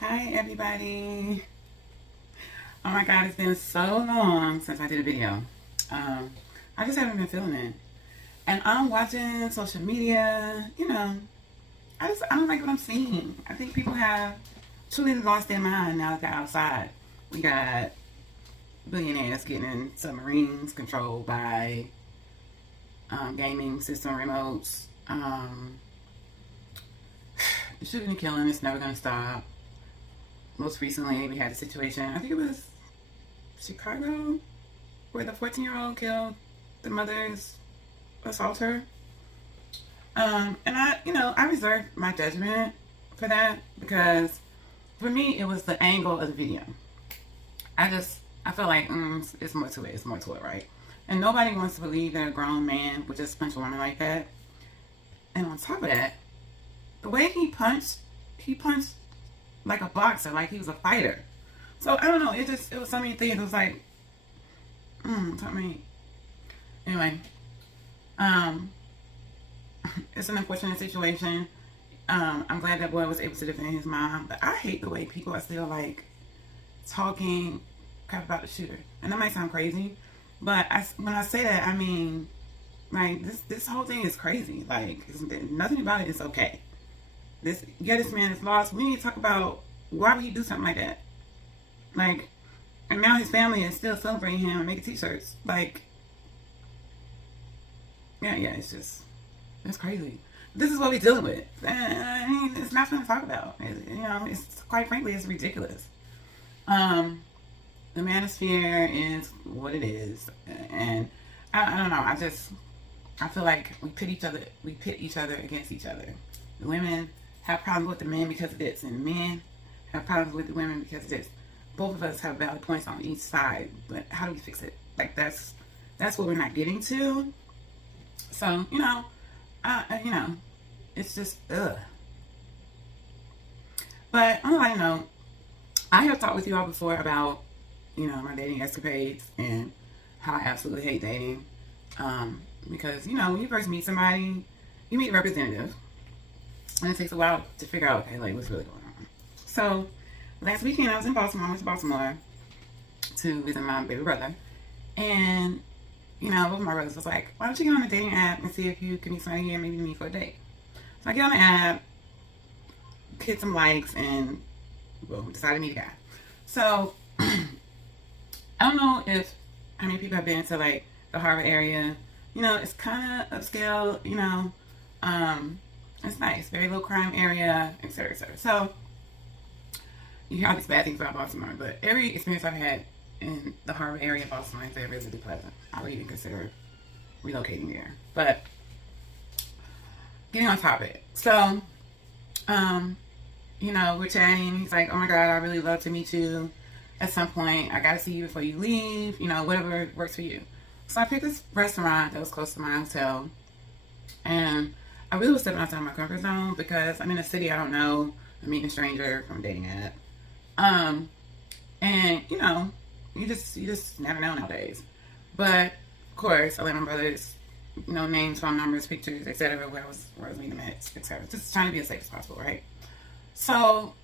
Hi everybody. Oh my god, it's been so long since I did a video. Um, I just haven't been feeling it. And I'm watching social media, I don't like what I'm seeing. I think people have truly lost their mind now that they're outside. We got billionaires getting in submarines controlled by gaming system remotes. Shooting and killing is never gonna stop. Most recently, we had a situation, I think it was Chicago, where the 14-year-old killed the mother's assaulter. And I reserved my judgment for that because for me, it was the angle of the video. I feel like it's more to it. It's more to it, right? And nobody wants to believe that a grown man would just punch a woman like that. And on top of that, the way he punched like a boxer, like he was a fighter. So I don't know. It was so many things. It was like, anyway, um, it's an unfortunate situation. I'm glad that boy was able to defend his mom, but I hate the way people are still like talking crap about the shooter. And that might sound crazy, but when I say that, I mean like this whole thing is crazy. Like nothing about it is okay. This man is lost. We need to talk about why would he do something like that. Like, and now his family is still celebrating him and making t-shirts. Like, yeah, it's crazy. This is what we're dealing with. I mean, it's not something to talk about. It's quite frankly, it's ridiculous. The manosphere is what it is, and I don't know. I feel like we pit each other against each other. The women have problems with the men because of this, and the men have problems with the women because of this. Both of us have valid points on each side, but how do we fix it? Like that's what we're not getting to. So it's just ugh. But on a lighter note, I have talked with you all before about my dating escapades and how I absolutely hate dating. Because when you first meet somebody, you meet a representative, and it takes a while to figure out, okay, like what's really going on. So last weekend I was in Baltimore. I went to Baltimore to visit my baby brother, and both of my brothers was like, why don't you get on the dating app and see if you can meet somebody here, maybe meet for a date. So I get on the app, hit some likes, and decided to meet a guy. So I don't know how many people have been to like the Harvard area. It's kind of upscale. It's nice, very low crime area, etc., etc. So you hear all these bad things about Baltimore, but every experience I've had in the Harvard area of Baltimore is really pleasant. I would even consider relocating there. But getting on topic. So, we're chatting. He's like, oh my God, I really love to meet you at some point. I gotta see you before you leave, whatever works for you. So I picked this restaurant that was close to my hotel. And I really was stepping outside my comfort zone because I'm in a city I don't know. I'm meeting a stranger from a dating app. And you just never know nowadays. But of course, I let my brothers, names, phone numbers, pictures, etc. Where I was meeting them at, etc. Just trying to be as safe as possible, right? So,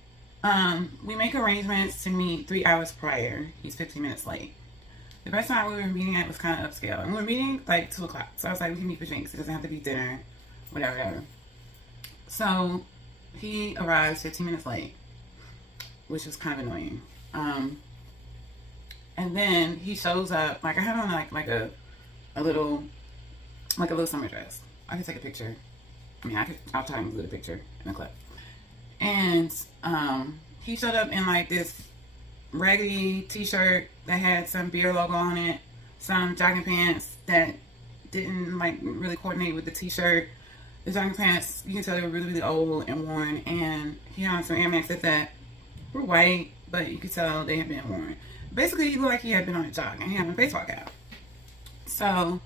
we make arrangements to meet 3 hours prior. He's 15 minutes late. The restaurant we were meeting at was kind of upscale, and we were meeting like 2 o'clock. So I was like, we can meet for drinks. It doesn't have to be dinner, whatever. So he arrives 15 minutes late, which was kind of annoying. And then he shows up. Like I have on like a little summer dress. I can take a picture. I'll try and include a picture in a clip. And he showed up in like this raggedy t-shirt that had some beer logo on it, some jogging pants that didn't like really coordinate with the t-shirt. The jogging pants, you can tell they were really, really old and worn, and he had some Air Maxes that were white, but you could tell they had been worn. Basically, he looked like he had been on a jog, and he had a face workout. So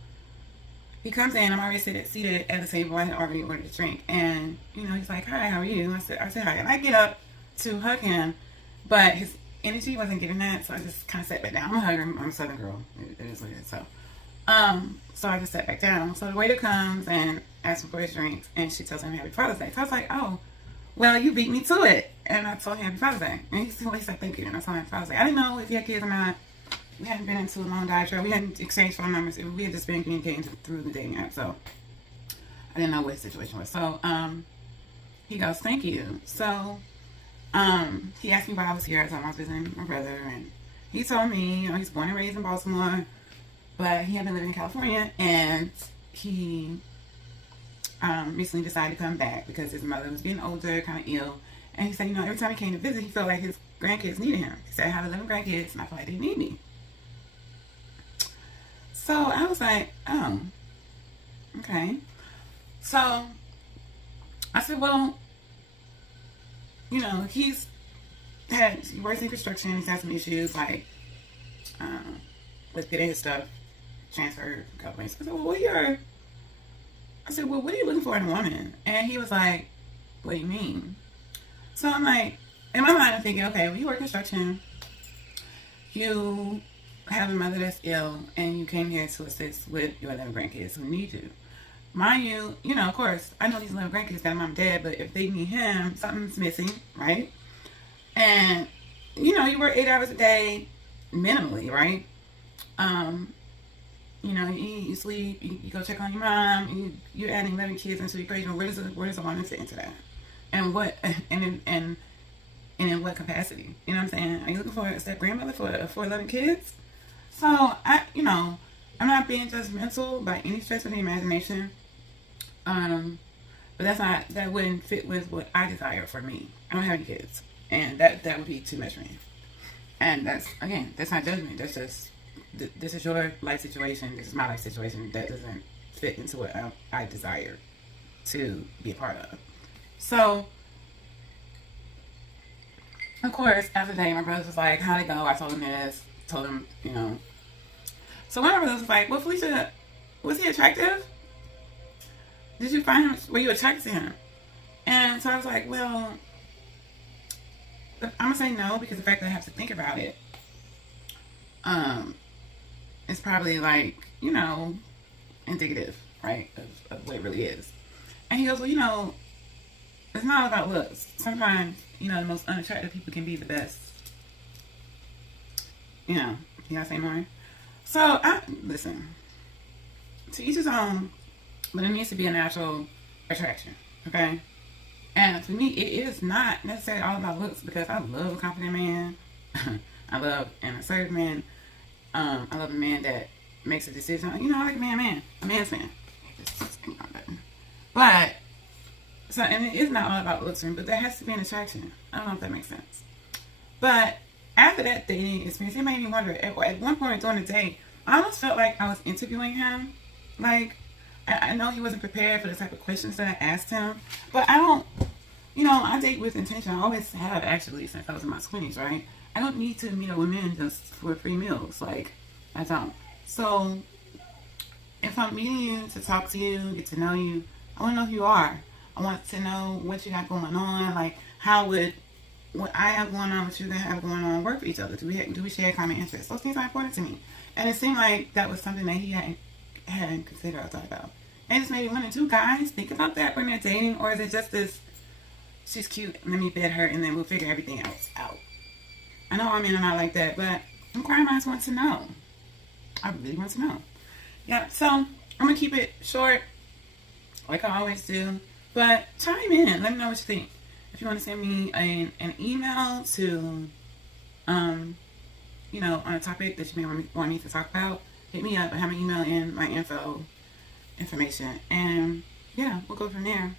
he comes in. I'm already seated at the table. I had already ordered a drink, and he's like, "Hi, how are you?" I said hi, and I get up to hug him, but his energy wasn't giving that, so I just kind of sat back down. I'm a hugger. I'm a Southern girl. It is what it is. So I just sat back down. So the waiter comes and asks him for his drinks, and she tells him Happy Father's Day. So I was like, oh, well, you beat me to it. And I told him Happy Father's Day. And he said, thank you. And I told him Happy Father's Day. I didn't know if he had kids or not. We hadn't been into a long diatribe. We hadn't exchanged phone numbers. We had just been communicating through the dating app. So I didn't know what his situation was. So he goes, thank you. So he asked me why I was here. I told him I was visiting my brother. And he told me, you know, he's born and raised in Baltimore, but he had been living in California. And he recently decided to come back because his mother was getting older, kind of ill. And he said, you know, every time he came to visit, he felt like his grandkids needed him. He said, I have 11 grandkids, and I feel like they need me. So I was like, oh, okay. So I said, well, you know, he works in construction. He's had some issues, like, with getting his stuff transferred from companies. I said, well, what are you looking for in a woman? And he was like, what do you mean? So I'm like, in my mind, I'm thinking, okay, well, you work construction. You have a mother that's ill, and you came here to assist with your 11 grandkids who need you. Mind you, you know, of course, I know these 11 grandkids got mom and dad, but if they need him, something's missing, right? And, you know, you work 8 hours a day, minimally, right? You know, you eat, you sleep, you go check on your mom, you're adding 11 kids into the equation. Where does the woman fit into that? And what, and in what capacity? You know what I'm saying? Are you looking for a step grandmother for 11 kids? So, you know, I'm not being judgmental by any stretch of the imagination. But that wouldn't fit with what I desire for me. I don't have any kids. And that would be too much for me. And that's not judgment. That's just, this is your life situation. This is my life situation. That doesn't fit into what I desire to be a part of. So, of course, after the day, my brother was like, how'd it go? I told him this. Told him, you know. So one of my brothers was like, well, Felicia, was he attractive? Did you find him, were you attracted to him? And so I was like, well, I'm going to say no, because the fact that I have to think about it, it's probably like, you know, indicative, right, of what it really is. And he goes, well, you know, it's not all about looks. Sometimes, you know, the most unattractive people can be the best. You know, you gotta say more. So, listen, to each his own, but it needs to be a natural attraction, okay? And to me, it is not necessarily all about looks, because I love a confident man. I love an assertive man. I love a man that makes a decision. You know, I like a man's man. But, so, and it is not all about looks, but there has to be an attraction. I don't know if that makes sense. But after that dating experience, it made me wonder, at one point during the day, I almost felt like I was interviewing him. Like, I know he wasn't prepared for the type of questions that I asked him, but I don't, you know, I date with intention. I always have, actually, since I was in my 20s, right? I don't need to meet up with men just for free meals. Like, I don't. So, if I'm meeting you to talk to you, get to know you, I want to know who you are. I want to know what you got going on. Like, how would what I have going on, what you have going on, work for each other? Do we share common interests? Those things are important to me. And it seemed like that was something that he hadn't considered or thought about. And it's maybe 1 or 2 guys think about that when they're dating, or is it just this, she's cute, let me bed her, and then we'll figure everything else out. I know all men are not like that, but inquiring minds want to know. I really want to know. Yeah, so I'm going to keep it short, like I always do. But chime in. Let me know what you think. If you want to send me an email to, you know, on a topic that you may want me to talk about, hit me up. I have my email and my information. And yeah, we'll go from there.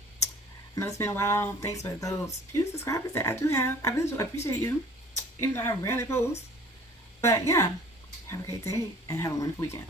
I know it's been a while. Thanks for those few subscribers that I do have. I really do appreciate you, even though I rarely post. But yeah, have a great day and have a wonderful weekend.